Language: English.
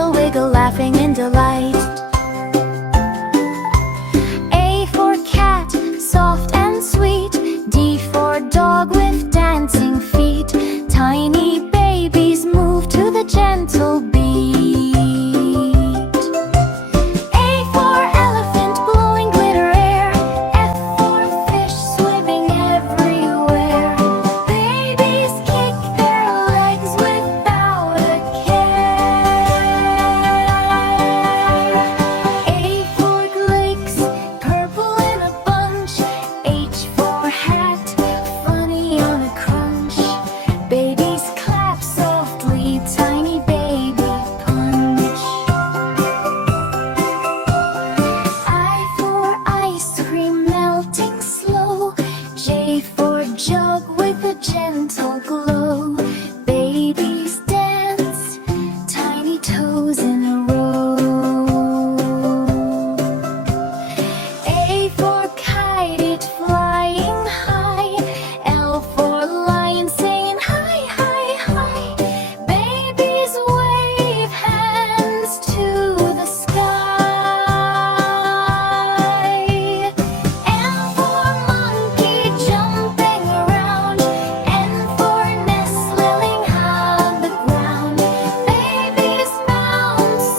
wiggle, wiggle, laughing in delight. A for cat, soft and sweet. D for dog with dancing feet. Tiny babies move to the gentle beat. A for elephant, blowing glitter air. F for fish, swimming everywhere. Babies kick their legs without a care. A for lakes, purple in a bunch. H for hat, funny on a crunch. Babies clap softly, tiny baby punch. I for ice cream, melting slow. J for jug with a gentle glow.